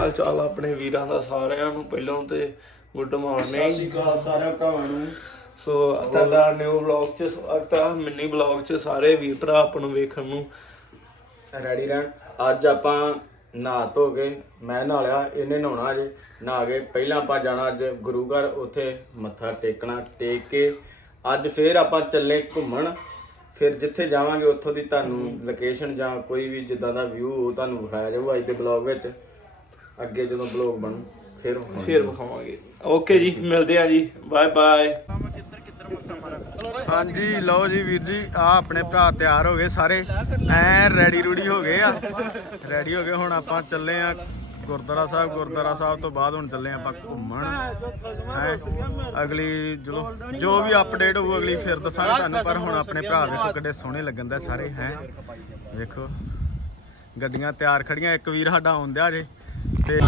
ਹਾਲ ਚਾਲ ਆਪਣੇ ਵੀਰਾਂ ਦਾ ਸਾਰਿਆਂ ਨੂੰ ਪਹਿਲਾਂ ਤੇ ਗੁੱਡ ਮਾਰਨਿੰਗ। ਸਤਿ ਸ਼੍ਰੀ ਅਕਾਲ ਸਾਰਿਆਂ ਭਰਾਵਾਂ ਨੂੰ। ਸੋ ਤੁਹਾਡਾ ਨਿਊ ਵਲੌਗ ਚ ਸਵਾਗਤ ਆ ਮਿੰਨੀ ਵਲੌਗ ਚ ਸਾਰੇ ਵੀਰ ਭਰਾ ਆਪ ਨੂੰ ਵੇਖਣ ਨੂੰ ਰੈਡੀ ਰਹਿਣ। ਅੱਜ ਆਪਾਂ ਨਹਾ ਧੋ ਕੇ ਮੈਂ ਨਹਾ ਲਿਆ ਇਹਨੇ ਨਹਾਉਣਾ ਅਜੇ ਨਹਾ ਕੇ ਪਹਿਲਾਂ ਆਪਾਂ ਜਾਣਾ ਅੱਜ ਗੁਰੂ ਘਰ ਉੱਥੇ ਮੱਥਾ ਟੇਕਣਾ ਟੇਕ ਕੇ ਅੱਜ ਫੇਰ ਆਪਾਂ ਚੱਲੇ ਘੁੰਮਣ। ਫਿਰ ਜਿੱਥੇ ਜਾਵਾਂਗੇ ਉੱਥੋਂ ਦੀ ਤੁਹਾਨੂੰ ਲੋਕੇਸ਼ਨ ਜਾਂ ਕੋਈ ਵੀ ਜਿੱਦਾਂ ਦਾ ਵਿਊ ਉਹ ਤੁਹਾਨੂੰ ਵਿਖਾਇਆ ਜਾਊ ਅੱਜ ਦੇ ਬਲੌਗ ਵਿੱਚ। ਅੱਗੇ ਜਦੋਂ ਬਲੌਗ ਬਣੂ ਫਿਰ। ਫੇਰ ਵਿਖਾਵਾਂਗੇ। ਓਕੇ ਜੀ ਮਿਲਦੇ ਆ ਜੀ। ਬਾਏ ਬਾਏ ਹਾਂਜੀ ਲਓ ਜੀ ਵੀਰ ਜੀ ਆ ਆਪਣੇ ਭਰਾ ਤਿਆਰ ਹੋ ਗਏ ਸਾਰੇ। ਐ ਰੈਡੀ ਰੂਡੀ ਹੋ ਗਏ ਆ। ਰੈਡੀ ਹੋ ਗਏ ਹੁਣ ਆਪਾਂ ਚੱਲੇ ਆ ਗੁਰਦੁਆਰਾ ਸਾਹਿਬ। ਗੁਰਦੁਆਰਾ ਸਾਹਿਬ ਤੋਂ ਬਾਅਦ ਹੁਣ ਚੱਲੇ ਆਪਾਂ ਘੁੰਮਣ। ਹੈਂ? ਅਗਲੀ ਚਲੋ ਜੋ ਵੀ ਅਪਡੇਟ ਹੋਊ ਅਗਲੀ ਫਿਰ ਦੱਸਾਂਗੇ ਤੁਹਾਨੂੰ। ਪਰ ਹੁਣ ਆਪਣੇ ਭਰਾ ਵੇਖੋ ਕਿੱਡੇ ਸੋਹਣੇ ਲੱਗਣ ਦਾ ਸਾਰੇ ਹੈ? ਵੇਖੋ। ਗੱਡੀਆਂ ਤਿਆਰ ਖੜੀਆਂ। ਇੱਕ ਵੀਰ ਸਾਡਾ ਆਉਂਦਿਆ ਜੇ ਤੇ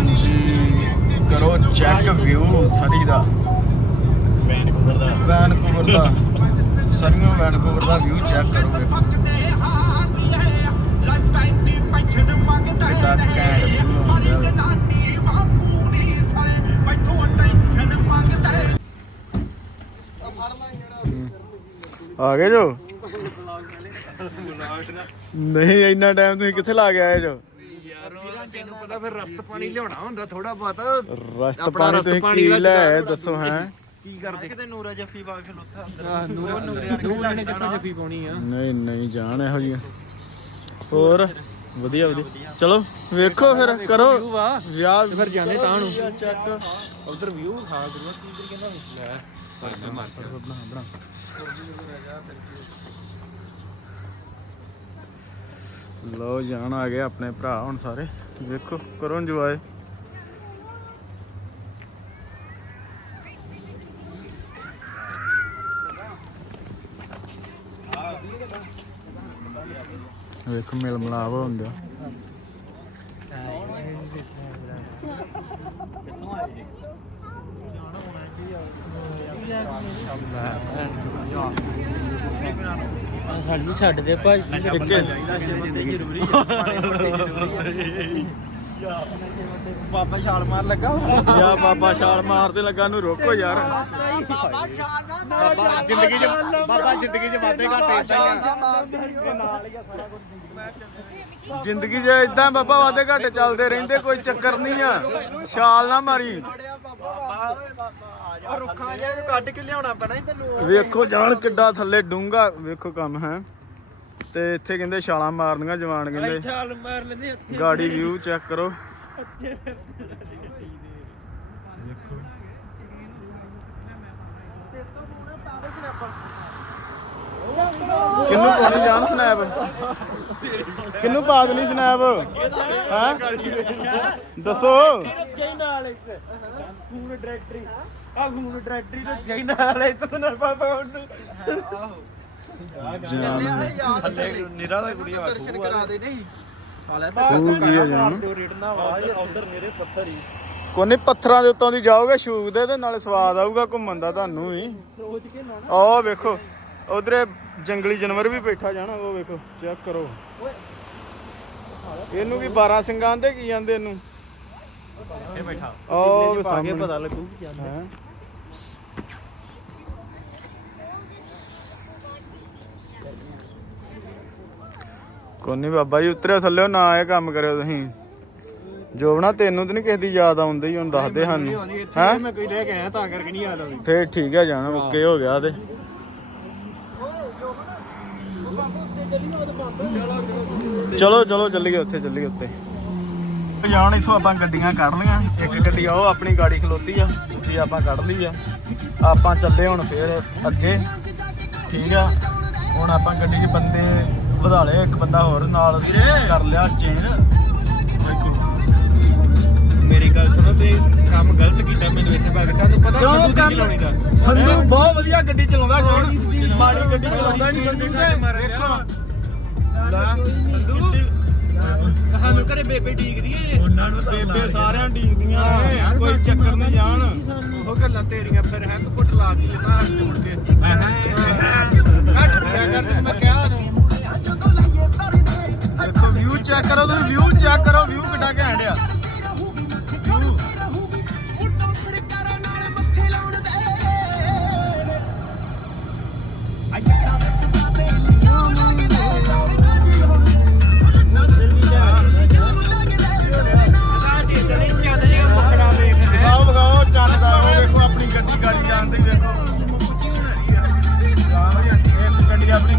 ਕਰੋ ਚੈੱਕ ਵਿਊ ਸਰੀ ਦਾ। ਵੈਨਕੂਵਰ ਦਾ। ਵੈਨਕੂਵਰ ਦਾ ਸਰੀਓ ਵੈਨਕੂਵਰ ਦਾ ਵਿਊ ਚੈੱਕ ਕਰੋ। ਆ ਗਏ ਜੋ? ਨਹੀਂ ਇੰਨਾ ਟਾਈਮ ਤੁਸੀਂ ਕਿੱਥੇ ਲਾ ਕੇ ਆਏ ਜੋ? ਤੈਨੂੰ ਪਤਾ ਫਿਰ ਰਸਤ ਪਾਣੀ ਲਿਆਉਣਾ ਹੁੰਦਾ ਥੋੜਾ ਬਹੁਤ। ਰਸਤ ਆਪਣਾ ਪਾਣੀ ਰਸਤ ਤੁਸੀਂ ਪਾਣੀ ਕੀ ਦਾ ਲੈ ਆਏ ਦੱਸੋ ਹੈ? ਕੀ ਕਰਦੇ? ਕਿਤੇ ਨੂਰਾ ਜੱਫੀ ਪਾ ਕੇ ਖਲੋਤਾ ਨੂਰ ਨੇ ਕਿੱਥੋਂ ਜੱਫੀ ਪਾਉਣੀ ਆ ਨਹੀਂ ਨਹੀਂ ਜਾਣ ਇਹੋ ਜੀਆਂ ਹੋਰ? ਵਧੀਆ ਵਧੀਆ। ਚਲੋ ਵੇਖੋ ਫਿਰ ਕਰੋ। ਵਿਆਹ ਫਿਰ ਜਾਂਦੇ ਤਾਂ ਨੂੰ। ਚੈੱਕ। ਉਧਰ ਵਿਊ ਖਾ ਗੁਰੂਆ ਕੀ ਇਧਰ ਕਹਿੰਦਾ ਲੈ ਲਓ ਜਾਣ ਆ ਗਏ ਆਪਣੇ ਭਰਾ ਹੁਣ ਸਾਰੇ। ਵੇਖੋ ਕਰੋ ਇੰਜੋਏ ਵੇਖੋ ਮਿਲ ਮਲਾਪ ਸਾਡੀ ਛੱਡ ਦੇ ਭਾਈ ਇੱਕ ਬਾਬਾ ਛਾਲ ਮਾਰ ਲੱਗਾ ਯਾ ਬਾਬਾ ਛਾਲ ਮਾਰਦੇ ਲੱਗਾ ਨੂੰ ਰੋਕੋ ਯਾਰ। ਬਾਬਾ ਛਾਲ ਨਾ ਜ਼ਿੰਦਗੀ ਚ ਬਾਬਾ ਜ਼ਿੰਦਗੀ ਚ ਵਾਧੇ ਘਾਟੇ ਜ਼ਿੰਦਗੀ 'ਚ ਇਦਾਂ ਬਾਬਾ ਵਾਦੇ ਘਾਟੇ ਚੱਲਦੇ ਰਹਿੰਦੇ ਕੋਈ ਚੱਕਰ ਨਹੀਂ ਆ। ਛਾਲ ਨਾ ਮਾਰੀ। ਆ ਰੁੱਖਾਂ ਜਿਹਾ ਨੂੰ ਕੱਢ ਕੇ ਲਿਆਉਣਾ ਪੈਣਾ ਸੀ ਤੈਨੂੰ। ਵੇਖੋ ਜਾਣ ਕਿੱਡਾ ਥੱਲੇ ਡੂੰਗਾ ਵੇਖੋ ਕੰਮ ਹੈ। ਤੇ ਇੱਥੇ ਕਹਿੰਦੇ ਛਾਲਾਂ ਮਾਰਨੀਆਂ ਜਵਾਨ ਕਹਿੰਦੇ। ਛਾਲ ਮਾਰ ਲੈਂਦੇ ਗਾੜੀ ਵਿਊ ਚੈੱਕ ਕਰੋ। ਕਿੰਨੂੰ ਪਾਉਣੀ ਜਾਣ ਸਨੈਪ ਕਿੰਨੂੰ ਪਾ ਦੇਣੀ ਸਨੈਪ ਹੈ? ਦੱਸੋ। ਜਈ ਨਾਲ ਇੱਕ। ਖੂਨ ਡਾਇਰੈਕਟਰੀ। ਆ ਖੂਨ ਡਾਇਰੈਕਟਰੀ ਤੇ ਜਈ ਨਾਲ ਇੱਕ ਤੇ ਨਾਲ ਬਾਬਾ ਉਹਨੂੰ ਜਾਨ। ਨਿਰਾ ਦਾ ਕੁੜੀ ਆ ਦਰਸ਼ਨ ਕਰਾ ਦੇ ਨਹੀਂ। ਹਾਲੇ ਖੂਹ ਕੀ ਆ ਜਾਨ। ਰੇਡਣਾ ਵਾ ਉਧਰ ਨੇਰੇ ਪੱਥਰ ਹੀ। ਕੋਨੇ ਪੱਥਰਾਂ ਦੇ ਉੱਤੋਂ ਦੀ ਜਾਓਗੇ ਸ਼ੂਕ ਦੇ ਤੇ ਨਾਲੇ ਸਵਾਦ ਆਊਗਾ ਘੁੰਮਣ ਦਾ ਤੁਹਾਨੂੰ ਵੀ। ਵੇਖੋ ਉਧਰੇ ਜੰਗਲੀ ਜਾਨਵਰ ਵੀ ਬੈਠਾ ਜਾਣਾ ਉਹ ਵੇਖੋ ਚੈੱਕ ਕਰੋ। ਇਹਨੂੰ ਵੀ 12 ਸਿੰਘਾਂ ਆਂਦੇ ਕੀ ਜਾਂਦੇ ਇਹਨੂੰ? ਇਹ ਬੈਠਾ। ਉਹ ਵੀ ਪਾ ਕੇ ਸਾਹਮਣੇ। ਪਤਾ ਲੱਗੂ ਕੀ ਜਾਂਦਾ। ਹੈਂ। ਕੋਨੀ ਬਾਬਾ ਜੀ ਉਤਰਿਓ ਥੱਲੇ ਨਾ ਇਹ ਕੰਮ ਕਰਿਓ ਤੁਸੀਂ। ਜੋਬਣਾ ਤੈਨੂੰ ਤੇ ਨਹੀਂ ਕਿਸੇ ਦੀ ਯਾਦ ਆਉਂਦੀ ਹੀ ਹੁਣ ਦੱਸਦੇ ਸਾਨੂੰ। ਹੈਂ? ਮੈਂ ਕੋਈ ਲੈ ਕੇ ਆਇਆ ਤਾਂ ਕਰਕੇ ਨਹੀਂ ਆਦਾ ਫੇਰ ਠੀਕ ਹੈ ਜਾਣਾ ਓਕੇ ਹੋ ਗਿਆ ਤੇ। ਚਲੋ ਚਲੋ ਚੱਲੀਏ ਉੱਥੇ ਚੱਲੀਏ ਉੱਤੇ। ਜਾਣ ਇੱਥੋਂ ਆਪਾਂ ਗੱਡੀਆਂ ਕੱਢ ਲਈਆਂ। ਇੱਕ ਗੱਡੀ ਉਹ ਆਪਣੀ ਗਾੜੀ ਖਲੋਤੀ ਆ ਤੇ ਆਪਾਂ ਕੱਢ ਲਈ ਆ। ਆਪਾਂ ਚੱਲੇ ਹੁਣ ਫੇਰ ਅੱਗੇ ਠੀਕ ਆ? ਹੁਣ ਆਪਾਂ ਗੱਡੀ 'ਚ ਬੰਦੇ ਵਧਾ ਲਏ ਇੱਕ ਬੰਦਾ ਹੋਰ ਨਾਲ ਕਰ ਲਿਆ ਚੇਂਜ ਮੇਰੀ ਗੱਲ ਸੁਣੋ ਤੇ ਕੰਮ ਗਲਤ ਕੀਤਾ ਮੈਨੂੰ ਇੱਥੇ ਭਾਗ ਤੁਹਾਨੂੰ ਪਤਾ ਸੰਦੂਕ ਕੰਮ? ਚਲਾਉਣੀ ਦਾ। ਸੰਧੂ ਬਹੁਤ ਵਧੀਆ ਗੱਡੀ ਚਲਾਉਂਦਾ ਜੋਨ ਮਾੜੀ ਗੱਡੀ ਚਲਾਉਂਦਾ ਨਹੀਂ ਸੰਧੂ ਦੇਖੋ। ਸਾਨੂੰ ਘਰੇ ਬੇਬੇ ਢੀਕਦੀ ਏ। ਉਹਨਾਂ ਨੂੰ ਬੇਬੇ ਸਾਰਿਆਂ ਡੀਕਦੀਆਂ ਨੇ। ਕੋਈ ਚੱਕਰ ਨਹੀਂ ਜਾਣ। ਉਹ ਗੱਲਾਂ ਤੇਰੀਆਂ ਫਿਰ ਹੈ ਕੁੱਟ ਲਾ ਕੇ। ਨਾ ਮੁੜ ਕੇ ਮੈਂ ਕਿਹਾ ਨੂੰ ਦੇਖੋ ਵਿਊ ਚੈੱਕ ਕਰੋ ਤੁਸੀਂ ਵਿਊ ਚੈੱਕ ਕਰੋ ਵਿਊ ਕਿੱਡਾ ਘੈਂਟ ਆ।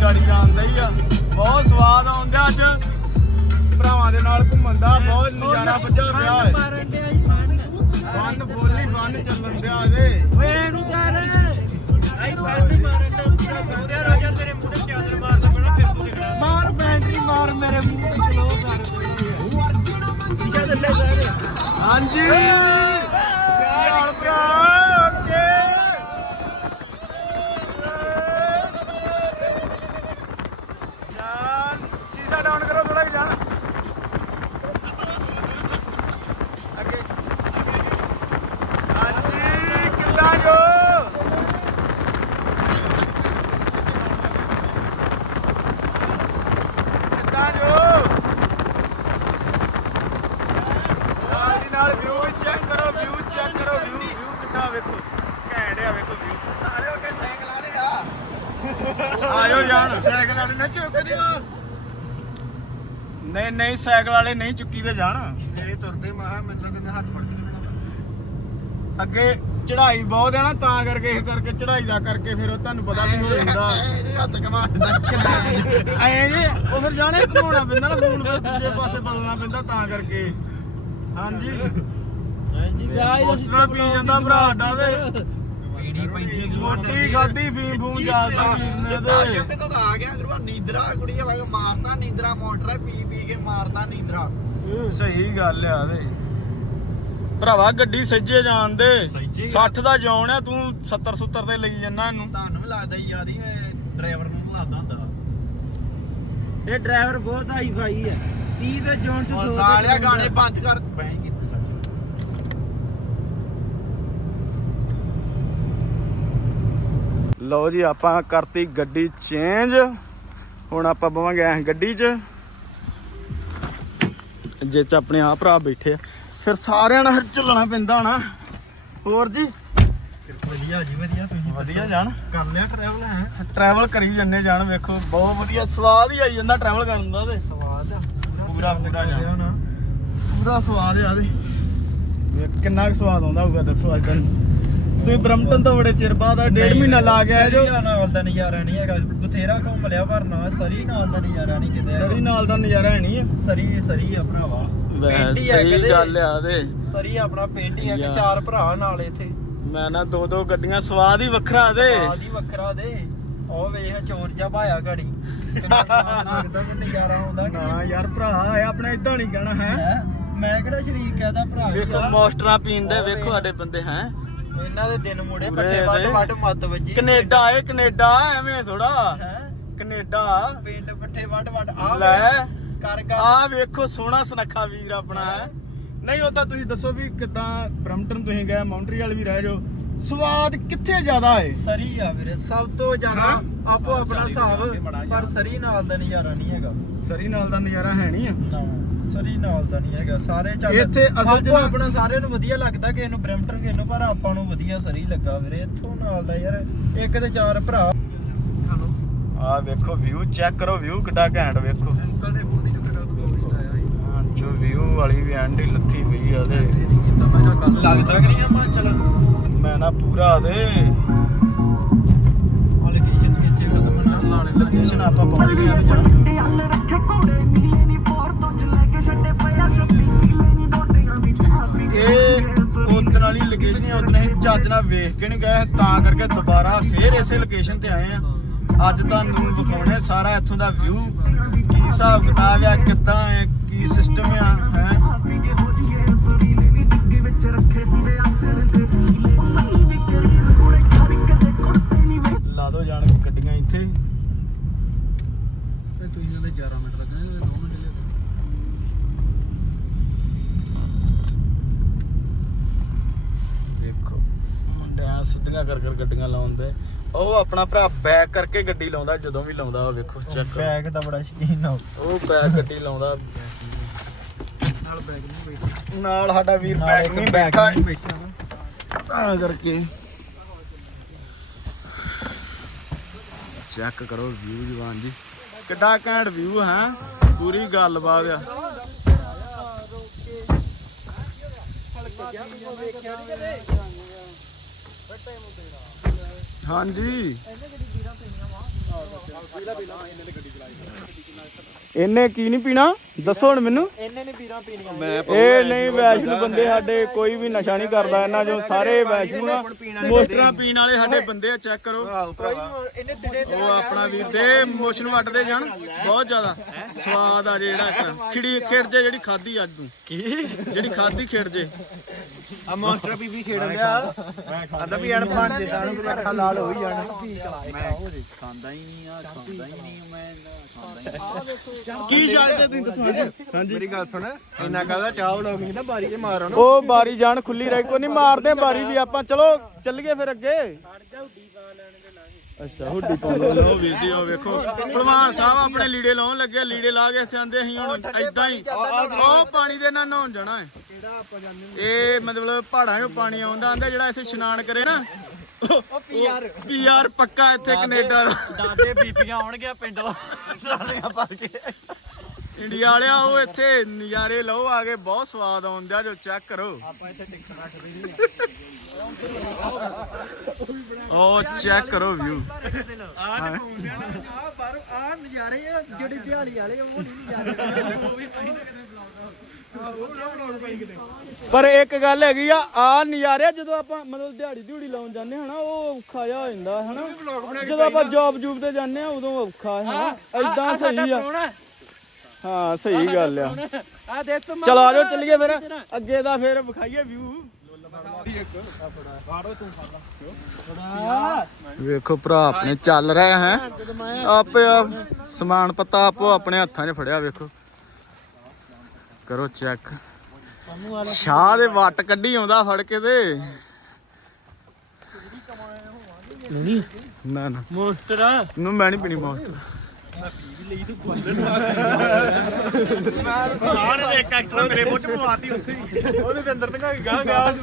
ਗਾੜੀ ਜਾਂਦਾ ਹੀ ਆ। ਬਹੁਤ ਸਵਾਦ ਆਉਂਦਾ ਅੱਜ। ਭਰਾਵਾਂ ਦੇ ਨਾਲ ਘੁੰਮਣ ਬਹੁਤ ਨਜ਼ਾਰਾ ਵੱਜਾ ਪਿਆ ਹੈ ਫਨ। ਬੋਲੀ ਫਨ ਚੱਲਣ ਦਿਆ ਵੇ। ਓਏ ਇਹਨੂੰ ਕਰ। ਆਈ ਫਨ ਨਹੀਂ ਤੇ ਚਾਦਰ ਮਾਰ ਮੇਰੇ ਮੂੰਹ ਤੇ ਗਲੋ ਕਰ ਹਾਂਜੀ। ਕੀ ਭਰਾ? ਜਾਣ। ਸਾਈਕਲ ਵਾਲੇ ਨਾ ਚੁੱਕਦੇ ਆ। ਨਹੀਂ ਨਹੀਂ ਸਾਈਕਲ ਵਾਲੇ ਨਹੀਂ ਚੁੱਕੀ ਤੇ ਜਾਣ। ਇਹ ਤੁਰਦੇ ਮਹਾ ਮੈਨੂੰ ਲੱਗਦਾ ਹੱਥ ਫੜ ਕੇ ਅੱਗੇ ਚੜ੍ਹਾਈ ਬਹੁਤ ਹੈ ਨਾ ਤਾਂ ਕਰਕੇ ਇਹ ਕਰਕੇ ਚੜ੍ਹਾਈ ਦਾ ਕਰਕੇ ਫਿਰ ਉਹ ਤੁਹਾਨੂੰ ਪਤਾ ਵੀ ਹੋ ਜਾਂਦਾ। ਇਹਦੇ ਹੱਥ ਕਮਾ ਦਿੰਦਾ। ਐ ਜੇ ਉਹ ਫਿਰ ਜਾਣੇ ਘੁਮਾਉਣਾ ਪੈਂਦਾ ਨਾ ਫੋਨ ਫਿਰ ਦੂਜੇ ਪਾਸੇ ਬਦਲਣਾ ਪੈਂਦਾ ਤਾਂ ਕਰਕੇ। ਹਾਂਜੀ। ਹਾਂਜੀ ਗਾਇਸ ਮੋਸਟਰਾ ਪੀ ਜਾਂਦਾ ਭਰਾ ਪੀੜੀ ਪੈਂਦੀ ਮੋਟੀ ਖਾਦੀ ਫੀਮ ਫੂਮ ਜਾਲਦਾ ਵੀਰ ਨੇ ਤੇ ਸ਼ਿਫਟ ਤੋਂ ਆ ਗਿਆ ਗੁਰੂ ਨੀਂਦਰਾ ਕੁੜੀ ਵਾ ਮਾਰਦਾ ਨੀਂਦਰਾ ਮੋਟਰ ਪੀ ਪੀ ਕੇ ਮਾਰਦਾ ਨੀਂਦਰਾ। ਸਹੀ ਗੱਲ ਆ ਤੇ ਭਰਾਵਾ ਗੱਡੀ ਸੱਜੇ ਜਾਣ ਦੇ। ਸੱਜੇ 60 ਦਾ ਜੌਣ ਆ ਤੂੰ 70 70 ਤੇ ਲਈ ਜੰਨਾ ਇਹਨੂੰ। ਤੁਹਾਨੂੰ ਵੀ ਲੱਗਦਾ ਹੀ ਡਰਾਈਵਰ ਨੂੰ ਲੱਗਦਾ ਹੁੰਦਾ। ਇਹ ਡਰਾਈਵਰ ਬਹੁਤ ਹਾਈ ਫਾਈ ਹੈ 30 ਦੇ ਜੌਨ ਚ 100 ਹੁਣ ਸਾਲਿਆ ਗਾਣੇ ਬੰਦ ਕਰ ਬੈਂ ਕੀਤਾ ਸੱਚ ਲਓ ਜੀ ਆਪਾਂ ਕਰਤੀ ਗੱਡੀ ਚੇਂਜ ਹੁਣ ਆਪਾਂ ਬਵਾਂਗੇ ਐ ਗੱਡੀ 'ਚ। ਜੇ ਚ ਆਪਣੇ ਆ ਭਰਾ ਬੈਠੇ ਆ। ਫਿਰ ਸਾਰਿਆਂ ਨਾਲ ਚੱਲਣਾ ਪੈਂਦਾ ਨਾ ਹੋਰ ਜੀ? ਵਧੀਆ ਜੀ ਵਧੀਆ। ਤੁਸੀਂ ਵਧੀਆ ਜਾਣ। ਕਰ ਲਿਆ ਟਰੈਵਲ ਹੈ ਟਰੈਵਲ ਕਰੀ ਜੰਨੇ ਜਾਣ ਵੇਖੋ। ਬਹੁਤ ਵਧੀਆ ਸਵਾਦ ਹੀ ਆਈ ਜਾਂਦਾ ਟਰੈਵਲ ਕਰਨ ਦਾ ਤੇ। ਸਵਾਦ ਆ। ਪੂਰਾ ਪੂਰਾ ਜਾਣ। ਪੂਰਾ ਸਵਾਦ ਆ ਦੇ ਵੇਖ ਕਿੰਨਾ ਕੁ ਸਵਾਦ ਆਉਂਦਾ ਹੋਊਗਾ ਦੱਸੋ ਅੱਜ ਤੁਸੀਂ ਬ੍ਰਮਟਨ ਤੋਂ ਬੜੇ ਚਿਰ ਬਾਅਦ ਆ ਡੇਢ ਮਹੀਨਾ ਲਾ ਗਿਆ ਜੋ ਸਰੀ ਨਾਲ ਦਾ ਨਜ਼ਾਰਾ ਨਹੀਂ ਹੈਗਾ ਬਥੇਰਾ ਘੁੰਮ ਲਿਆ ਪਰ ਨਾ ਸਰੀ ਨਾਲ ਦਾ ਨਜ਼ਾਰਾ ਨਹੀਂ ਕਿਤੇ ਸਰੀ ਨਾਲ ਦਾ ਨਜ਼ਾਰਾ ਹੈ ਨਹੀਂ। ਸਰੀ ਸਰੀ ਆ ਭਰਾਵਾ। ਪਿੰਡ ਹੀ ਆ ਸਹੀ ਕਿਤੇ। ਗੱਲ ਆ ਦੇ ਸਰੀ ਆਪਣਾ ਪਿੰਡ ਹੀ ਆ ਕਿ। ਚਾਰ ਭਰਾ ਨਾਲ ਇੱਥੇ। ਮੈਂ ਨਾ ਦੋ ਦੋ ਗੱਡੀਆਂ ਸਵਾਦ ਹੀ ਵੱਖਰਾ ਦੇ ਆਦੀ ਵੱਖਰਾ ਦੇ ਉਹ ਵੇਖ ਚੋਰ ਜਾ ਭਾਇਆ ਘੜੀ ਸਵਾਦ ਲੱਗਦਾ ਕਿ ਨਜ਼ਾਰਾ ਆਉਂਦਾ ਕਿ ਨਾ ਯਾਰ ਭਰਾ ਆਪਣਾ ਇਦਾਂ ਨਹੀਂ ਕਹਿਣਾ ਹੈ। ਹੈਂ? ਮੈਂ ਕਿਹੜਾ ਸ਼ਰੀਕ ਕਹਦਾ ਭਰਾ ਵੇਖੋ। ਮੋਸਟਰਾਂ ਪੀਂਦੇ ਵੇਖੋ। ਸਾਡੇ ਬੰਦੇ ਹੈ? ਇਹਨਾਂ ਦੇ ਦਿਨ ਮੁੜੇ ਪੂਰੇ ਪੱਠੇ ਵੱਡ ਦੇ। ਵੱਡ ਮੱਤ ਵੱਜੀ ਕੈਨੇਡਾ ਏ ਕੈਨੇਡਾ ਐਵੇਂ ਥੋੜਾ ਹੈ? ਕੈਨੇਡਾ। ਪਿੰਡ ਪੱਠੇ ਵੱਡ ਵੱਡ ਆ ਲੈ। ਕਰ ਕਰ। ਆ ਵੇਖੋ ਸੋਹਣਾ ਸੁਨੱਖਾ ਵੀਰ ਆਪਣਾ ਹੈ। ਨਹੀਂ ਉਹ ਤਾਂ ਤੁਸੀਂ ਦੱਸੋ ਵੀ ਕਿਦਾਂ ਬ੍ਰਮਟਨ ਤੁਸੀਂ ਗਏ ਮੌਂਟਰੀਅਲ ਵੀ ਰਹਿ ਜੋ ਸਵਾਦ ਕਿੱਥੇ ਜ਼ਿਆਦਾ ਏ? ਸਰੀ ਆ ਵੀਰੇ ਸਭ ਤੋਂ ਜ਼ਿਆਦਾ ਹਾਂ? ਆਪੋ ਆਪਣਾ ਹਿਸਾਬ ਪਰ ਸਰੀ ਨਾਲ ਦਾ ਨਜ਼ਾਰਾ ਨਹੀਂ ਹੈਗਾ। ਸਰੀ ਨਾਲ ਦਾ ਨਜ਼ਾਰਾ ਹੈ ਨਹੀਂ ਆ। ਨਾ ਸਰੀ ਨਾਲ ਦਾ ਨਹੀਂ ਹੈਗਾ। ਸਾਰੇ ਚੱਲ ਇੱਥੇ ਅਸਲ 'ਚ ਆਪੋ ਨਾ- ਆਪਣਾ ਸਾਰਿਆਂ ਨੂੰ ਵਧੀਆ ਲੱਗਦਾ ਕਿ ਇਹਨੂੰ ਬ੍ਰੈਂਪਟਨ ਕਿ ਇਹਨੂੰ ਪਰ ਆਪਾਂ ਨੂੰ ਵਧੀਆ ਸਰੀ ਲੱਗਾ ਵੀਰੇ। ਇੱਥੋਂ ਨਾਲ ਦਾ ਯਾਰ ਇੱਕ ਤੇ ਚਾਰ ਭਰਾ। ਆ ਵੇਖੋ ਵਿਊ ਚੈੱਕ ਕਰੋ ਵਿਊ ਕਿੱਡਾ ਘੈਂਟ ਵੇਖੋ। ਹਾਂ। ਜੋ ਵਿਊ ਵਾਲੀ ਵੀ ਐਂਡ ਹੀ ਲੱਥੀ ਪਈ ਆ ਤੇ ਲੱਗਦਾ ਕਿ ਨਹੀਂ ਆਪਾਂ ਚਲ ਮੈਂ ਨਾ ਪੂਰਾ ਦੇ ਲੋਕੇਸ਼ਨ ਕਿੱਥੇ ਆਪਾਂ ਪਹੁੰਚ ਗਏ ਆ ਤੇ ਜਾਣਾ ਇਹ ਵਾਲੀ ਹੈ ਅਸੀਂ ਚੱਜ ਨਾਲ ਵੇਖ ਕੇ ਨਹੀਂ ਗਏ ਤਾਂ ਕਰਕੇ ਦੁਬਾਰਾ ਫੇਰ ਇਸੇ ਲੋਕੇਸ਼ਨ ਤੇ ਆਏ ਆ ਅੱਜ ਤੁਹਾਨੂੰ ਵਿਖਾਉਣੇ ਸਾਰਾ ਇੱਥੋਂ ਦਾ ਵਿਊ ਕੀ ਹਿਸਾਬ ਕਿਤਾਬ ਆ ਕਿੱਦਾਂ ਹੈ ਕੀ ਸਿਸਟਮ ਆ ਸਿੱਧੀਆਂ ਕਰ ਕਰ ਗੱਡੀਆਂ ਲਾਉਂਦੇ ਉਹ ਆਪਣਾ ਭਰਾ ਬੈਕ ਕਰਕੇ ਗੱਡੀ ਲਾਉਂਦਾ ਜਦੋਂ ਵੀ ਲਾਉਂਦਾ ਉਹ ਵੇਖੋ ਚੈੱਕ ਬੈਗ ਦਾ ਬੜਾ ਸ਼ਕੀਨ ਆ ਉਹ। ਬੈਕ ਗੱਡੀ ਲਾਉਂਦਾ। ਨਾਲ ਬੈਗ ਨਹੀਂ ਬੈਠਾ। ਨਾਲ ਸਾਡਾ ਵੀਰ ਬੈਕ ਨਹੀਂ ਬੈਠਾ ਤਾਂ ਕਰਕੇ। ਚੈੱਕ ਕਰੋ ਵਿਊ ਜਵਾਨ ਜੀ। ਕਿੱਡਾ ਘੈਂਟ ਵਿਊ ਹੈ ਪੂਰੀ ਗੱਲਬਾਤ ਆ। ਹਾਂਜੀ। ਇਹਨੇ ਕੀ ਨਹੀਂ ਪੀਣਾ? ਦੱਸੋ ਹੁਣ ਮੈਨੂੰ। ਇਹਨੇ ਨਹੀਂ ਪੀਰਾਂ ਪੀਣੀਆਂ ਇਹ ਨਹੀਂ ਵੈਸ਼ਨੂ ਬੰਦੇ ਸਾਡੇ ਕੋਈ ਵੀ ਨਸ਼ਾ ਨਹੀਂ ਕਰਦਾ ਇਹਨਾਂ ਚੋਂ ਸਾਰੇ ਵੈਸ਼ਨੂ ਆ। ਮੋਸਟਰਾਂ ਪੀਣ ਵਾਲੇ ਸਾਡੇ ਬੰਦੇ ਆ ਚੈੱਕ ਕਰੋ। ਇਹਨੇ ਤਿੰਨੇ ਉਹ ਆਪਣਾ ਵੀਰ ਦੇ ਮੋਸ਼ਨ ਵੱਟਦੇ ਜਾਣ ਬਹੁਤ ਜ਼ਿਆਦਾ। ਸਵਾਦ ਆ ਜਿਹੜਾ ਖਿੜੀ ਖੇਡ ਜੇ ਜਿਹੜੀ ਖਾਦੀ ਅੱਜ ਤੂੰ। ਕੀ? ਜਿਹੜੀ ਖਾਦੀ ਖੇਡ ਜੇ ਆ ਮੌਂਸਟਰ ਵੀ ਵੀ ਖੇਡਣ ਲਿਆ ਆਂਦਾ ਵੀ ਐਨ ਬਣ ਜੇ ਤਾਂ ਅੱਖਾਂ ਲਾਲ ਹੋ ਹੀ ਜਾਣ। ਖਾਂਦਾ ਹੀ ਨਹੀਂ ਆ ਖਾਂਦਾ ਹੀ ਨਹੀਂ ਮੈਂ ਖਾਂਦਾ ਕੀ ਸ਼ਾਇਦ ਤੁਸੀਂ ਦੱਸੋ ਮੇਰੀ ਗੱਲ ਸੁਣ ਇੰਨਾ ਕਹਦਾ ਚਾਹ ਲੋਕ ਨਹੀਂ ਨਾ ਬਾਰੀ ਤੇ ਮਾਰੋ ਨਾ। ਉਹ ਬਾਰੀ ਜਾਣ ਖੁੱਲੀ ਰਹਿ ਕੋ ਨਹੀਂ ਮਾਰਦੇ ਬਾਰੀ ਵੀ ਆਪਾਂ ਚਲੋ ਚੱਲੀਏ ਫਿਰ ਅੱਗੇ। ਅੱਛਾ ਹੁੱਡੀ ਪਾਉਂਦੇ ਲੋ ਵੀਰ ਜੀ ਉਹ ਵੇਖੋ। ਭਲਵਾਨ ਸਾਹਿਬ ਆਪਣੇ ਲੀੜੇ ਲਾਉਣ ਲੱਗੇ ਲੀੜੇ ਲਾ ਕੇ ਇੱਥੇ ਆਂਦੇ ਅਸੀਂ ਹੁਣ ਐਦਾਂ ਹੀ। ਉਹ ਪਾਣੀ ਦੇ ਨਾਲ ਨਹਾਉਣ ਜਾਣਾ ਹੈ। ਇਹ ਮਤਲਬ ਪਹਾੜਾਂ 'ਚੋਂ ਪਾਣੀ ਆਉਂਦਾ ਆਂਦਾ ਜਿਹੜਾ ਇੱਥੇ ਇਸ਼ਨਾਨ ਕਰੇ ਨਾ ਉਹ ਪੀਆਰ ਪੀਆਰ ਪੱਕਾ ਇੱਥੇ ਕੈਨੇਡਾ ਦਾ। ਦਾਦੇ ਬੀਬੀਆਂ ਆਉਣਗੇ ਪਿੰਡ। ਵਾਲਿਆਂ ਭਰ ਕੇ। ਇੰਡੀਆ ਵਾਲਿਆ ਉਹ ਇੱਥੇ ਨਜ਼ਾਰੇ ਲਓ ਆ ਕੇ ਬਹੁਤ ਸਵਾਦ ਆਉਂਦਾ ਜੋ ਚੈੱਕ ਕਰੋ। ਆਪਾਂ ਇੱਥੇ ਟਿਕਸ ਰੱਖਦੇ ਨਹੀਂ ਉਹ ਚੈੱਕ ਕਰੋ ਵਿਊ ਆ ਤੇ ਆ ਬਾਹਰ ਆ ਨਜ਼ਾਰੇ ਆ ਜਿਹੜੇ ਦਿਹਾੜੀ ਵਾਲੇ ਉਹ ਨਹੀਂ ਨਜ਼ਾਰੇ। ਉਹ ਵੀ ਪਰ ਇੱਕ ਗੱਲ ਹੈਗੀ ਆ ਆ ਨਜ਼ਾਰੇ ਜਦੋਂ ਆਪਾਂ ਮਤਲਬ ਦਿਹਾੜੀ ਦਿਹੜੀ ਲਾਉਣ ਜਾਂਦੇ ਹਨਾ ਉਹ ਔਖਾ ਜਿਹਾ ਹੋ ਜਾਂਦਾ ਹਨਾ? ਜਦੋਂ ਆਪਾਂ ਜੌਬ ਜੂਬ ਤੇ ਜਾਂਦੇ ਆ ਉਦੋਂ ਔਖਾ ਹੈ ਹਨਾ? ਐਦਾਂ ਸਹੀ ਆ। ਹਾਂ। ਸਹੀ ਗੱਲ ਆ। ਆ ਦੇ ਤੂੰ ਚਲੋ ਆਜੋ ਚੱਲੀਏ ਫਿਰ। ਅੱਗੇ ਦਾ ਫਿਰ ਵਿਖਾਈਏ ਵਿਊ ਵੇਖੋ ਭਰਾ ਆਪਣੇ ਚੱਲ ਰਹੇ ਹੈ। ਆਪੇ ਆਪ ਸਮਾਨ ਪੱਤਾ ਆਪੋ ਆਪਣੇ ਹੱਥਾਂ 'ਚ ਫੜਿਆ ਵੇਖੋ। ਕਰੋ ਚੈੱਕ। ਸ਼ਾਹ ਦੇ ਵੱਟ ਕੱਢੀ ਆਉਂਦਾ ਫੜ ਕੇ ਤੇ। ਨਹੀਂ ਨਾ? ਨਾ ਮੋਸਟਰ। ਨੂੰ ਮੈਂ ਨਹੀਂ ਪੀਣੀ ਮੌਤ ਸਾਰੇ ਇੱਕ ਐਕਟਰ ਮੇਰੇ ਮੂੰਹ ਚ ਪਵਾਤੀ ਉੱਥੇ ਹੀ। ਉਹਦੇ ਦੇ ਅੰਦਰ ਨਿਕਾ ਕੇ ਗਾਂ ਗਿਆ